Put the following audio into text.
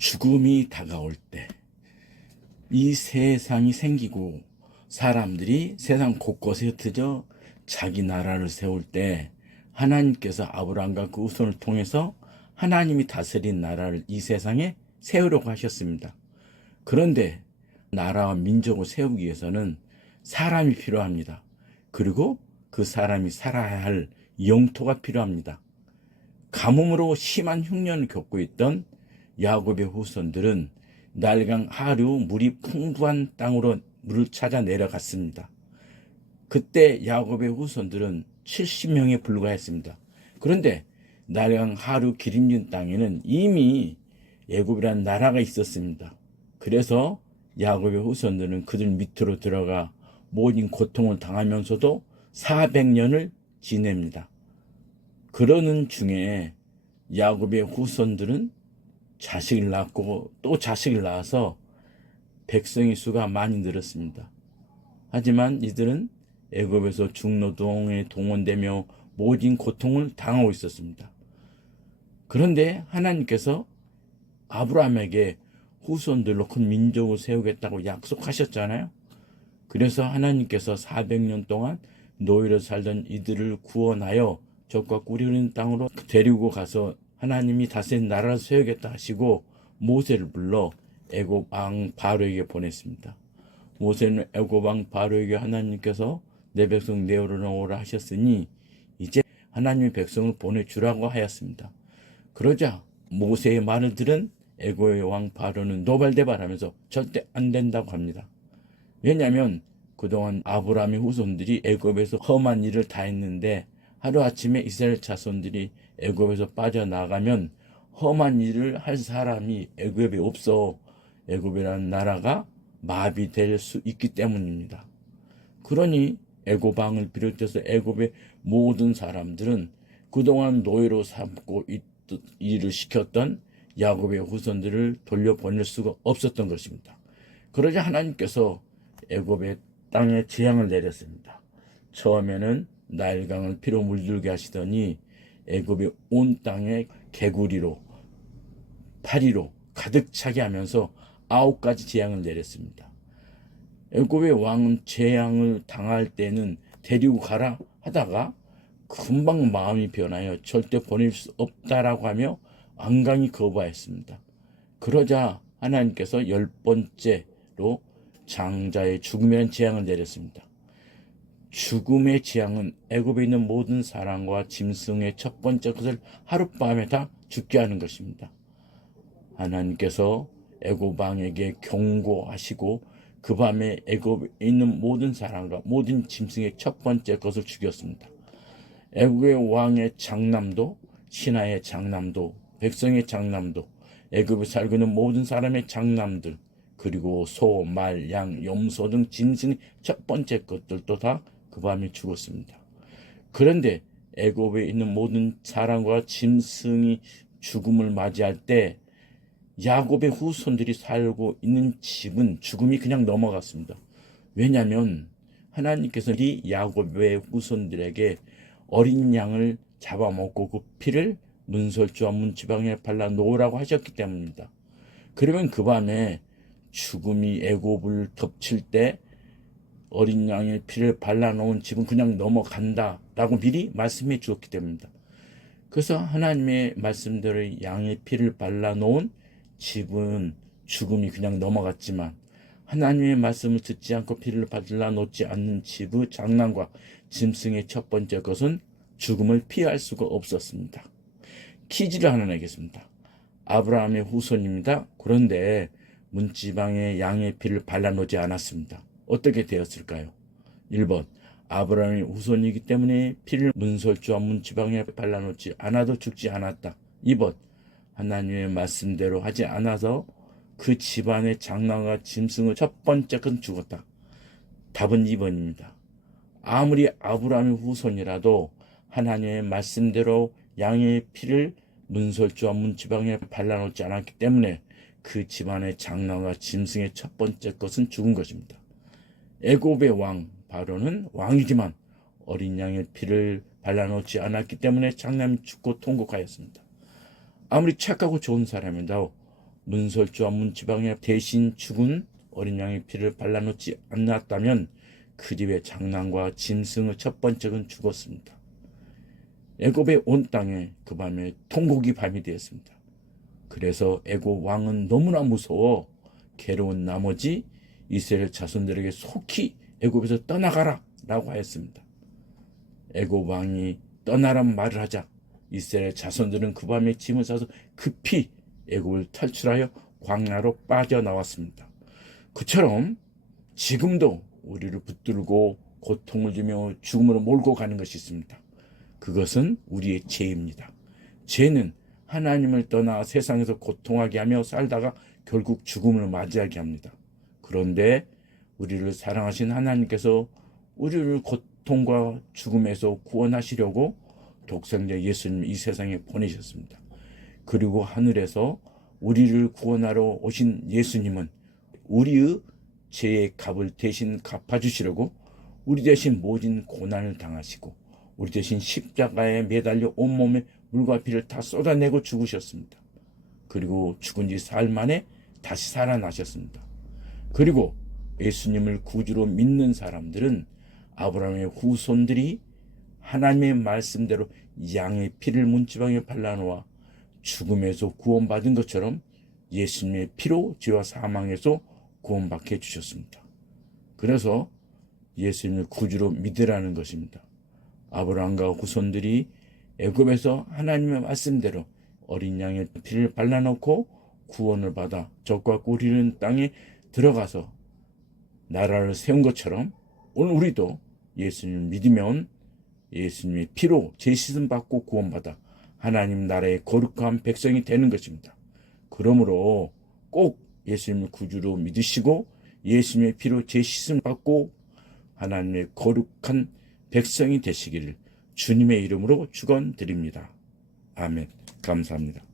죽음이 다가올 때, 이 세상이 생기고 사람들이 세상 곳곳에 흩어져 자기 나라를 세울 때 하나님께서 아브라함과 그 후손을 통해서 하나님이 다스린 나라를 이 세상에 세우려고 하셨습니다. 그런데 나라와 민족을 세우기 위해서는 사람이 필요합니다. 그리고 그 사람이 살아야 할 영토가 필요합니다. 가뭄으로 심한 흉년을 겪고 있던 야곱의 후손들은 날강 하류 물이 풍부한 땅으로 물을 찾아 내려갔습니다. 그때 야곱의 후손들은 70명에 불과했습니다. 그런데 날강 하류 기름진 땅에는 이미 애굽이라는 나라가 있었습니다. 그래서 야곱의 후손들은 그들 밑으로 들어가 모든 고통을 당하면서도 400년을 지냅니다. 그러는 중에 야곱의 후손들은 자식을 낳고 또 자식을 낳아서 백성의 수가 많이 늘었습니다. 하지만 이들은 애굽에서 중노동에 동원되며 모진 고통을 당하고 있었습니다. 그런데 하나님께서 아브라함에게 후손들로 큰 민족을 세우겠다고 약속하셨잖아요. 그래서 하나님께서 400년 동안 노예로 살던 이들을 구원하여 적과 꿀이 흐르는 땅으로 데리고 가서 하나님이 다스린 나라를 세우겠다 하시고 모세를 불러 애굽 왕 바로에게 보냈습니다. 모세는 애굽 왕 바로에게 하나님께서 내 백성 내어놓으라 하셨으니 이제 하나님의 백성을 보내주라고 하였습니다. 그러자 모세의 말을 들은 애굽의 왕 바로는 노발대발하면서 절대 안 된다고 합니다. 왜냐하면 그동안 아브라함의 후손들이 애굽에서 험한 일을 다 했는데 하루아침에 이스라엘 자손들이 애굽에서 빠져나가면 험한 일을 할 사람이 애굽에 없어 애굽이라는 나라가 마비될 수 있기 때문입니다. 그러니 애굽 왕을 비롯해서 애굽의 모든 사람들은 그동안 노예로 삼고 일을 시켰던 야곱의 후손들을 돌려보낼 수가 없었던 것입니다. 그러자 하나님께서 애굽의 땅에 재앙을 내렸습니다. 처음에는 나일강을 피로 물들게 하시더니 애굽의 온 땅에 개구리로 파리로 가득 차게 하면서 9가지 재앙을 내렸습니다. 애굽의 왕은 재앙을 당할 때는 데리고 가라 하다가 금방 마음이 변하여 절대 보낼 수 없다라고 하며 완강히 거부하였습니다. 그러자 하나님께서 10번째로 장자의 죽음이라는 재앙을 내렸습니다. 죽음의 재앙은 애굽에 있는 모든 사람과 짐승의 첫 번째 것을 하룻밤에 다 죽게 하는 것입니다. 하나님께서 애굽 왕에게 경고하시고 그 밤에 애굽에 있는 모든 사람과 모든 짐승의 첫 번째 것을 죽였습니다. 애굽의 왕의 장남도, 신하의 장남도, 백성의 장남도, 애굽에 살고 있는 모든 사람의 장남들, 그리고 소, 말, 양, 염소 등 짐승의 첫 번째 것들도 다 그 밤에 죽었습니다. 그런데 애굽에 있는 모든 사람과 짐승이 죽음을 맞이할 때 야곱의 후손들이 살고 있는 집은 죽음이 그냥 넘어갔습니다. 왜냐하면 하나님께서 이 야곱의 후손들에게 어린 양을 잡아먹고 그 피를 문설주와 문지방에 발라 놓으라고 하셨기 때문입니다. 그러면 그 밤에 죽음이 애굽을 덮칠 때 어린 양의 피를 발라놓은 집은 그냥 넘어간다라고 미리 말씀해 주었기 때문입니다. 그래서 하나님의 말씀대로 양의 피를 발라놓은 집은 죽음이 그냥 넘어갔지만 하나님의 말씀을 듣지 않고 피를 발라놓지 않는 집의 장남과 짐승의 첫 번째 것은 죽음을 피할 수가 없었습니다. 퀴즈를 하나 내겠습니다. 아브라함의 후손입니다. 그런데 문지방에 양의 피를 발라놓지 않았습니다. 어떻게 되었을까요? 1번 아브라함의 후손이기 때문에 피를 문설주와 문지방에 발라놓지 않아도 죽지 않았다. 2번 하나님의 말씀대로 하지 않아서 그 집안의 장남과 짐승의 첫 번째 건 죽었다. 답은 2번입니다. 아무리 아브라함의 후손이라도 하나님의 말씀대로 양의 피를 문설주와 문지방에 발라놓지 않았기 때문에 그 집안의 장남과 짐승의 첫 번째 것은 죽은 것입니다. 애굽의 왕 바로는 왕이지만 어린 양의 피를 발라놓지 않았기 때문에 장남이 죽고 통곡하였습니다. 아무리 착하고 좋은 사람이라도 문설주와 문지방에 대신 죽은 어린 양의 피를 발라놓지 않았다면 그 집의 장남과 짐승의 첫 번째는 죽었습니다. 애굽의 온 땅에 그 밤에 통곡이 밤이 되었습니다. 그래서 애굽 왕은 너무나 무서워 괴로운 나머지 이스라엘 자손들에게 속히 애굽에서 떠나가라 라고 하였습니다. 애굽 왕이 떠나란 말을 하자 이스라엘 자손들은 그 밤에 짐을 싸서 급히 애굽을 탈출하여 광야로 빠져나왔습니다. 그처럼 지금도 우리를 붙들고 고통을 주며 죽음으로 몰고 가는 것이 있습니다. 그것은 우리의 죄입니다. 죄는 하나님을 떠나 세상에서 고통하게 하며 살다가 결국 죽음을 맞이하게 합니다. 그런데 우리를 사랑하신 하나님께서 우리를 고통과 죽음에서 구원하시려고 독생자 예수님을 이 세상에 보내셨습니다. 그리고 하늘에서 우리를 구원하러 오신 예수님은 우리의 죄의 값을 대신 갚아주시려고 우리 대신 모진 고난을 당하시고 우리 대신 십자가에 매달려 온몸에 물과 피를 다 쏟아내고 죽으셨습니다. 그리고 죽은 지 사흘 만에 다시 살아나셨습니다. 그리고 예수님을 구주로 믿는 사람들은 아브라함의 후손들이 하나님의 말씀대로 양의 피를 문지방에 발라놓아 죽음에서 구원받은 것처럼 예수님의 피로 죄와 사망에서 구원받게 해주셨습니다. 그래서 예수님을 구주로 믿으라는 것입니다. 아브라함과 후손들이 애굽에서 하나님의 말씀대로 어린 양의 피를 발라놓고 구원을 받아 적과 꿀 흐르는 땅에 들어가서 나라를 세운 것처럼 오늘 우리도 예수님을 믿으면 예수님의 피로 죄 씻음 받고 구원받아 하나님 나라의 거룩한 백성이 되는 것입니다. 그러므로 꼭 예수님을 구주로 믿으시고 예수님의 피로 죄 씻음 받고 하나님의 거룩한 백성이 되시기를 주님의 이름으로 축원드립니다. 아멘. 감사합니다.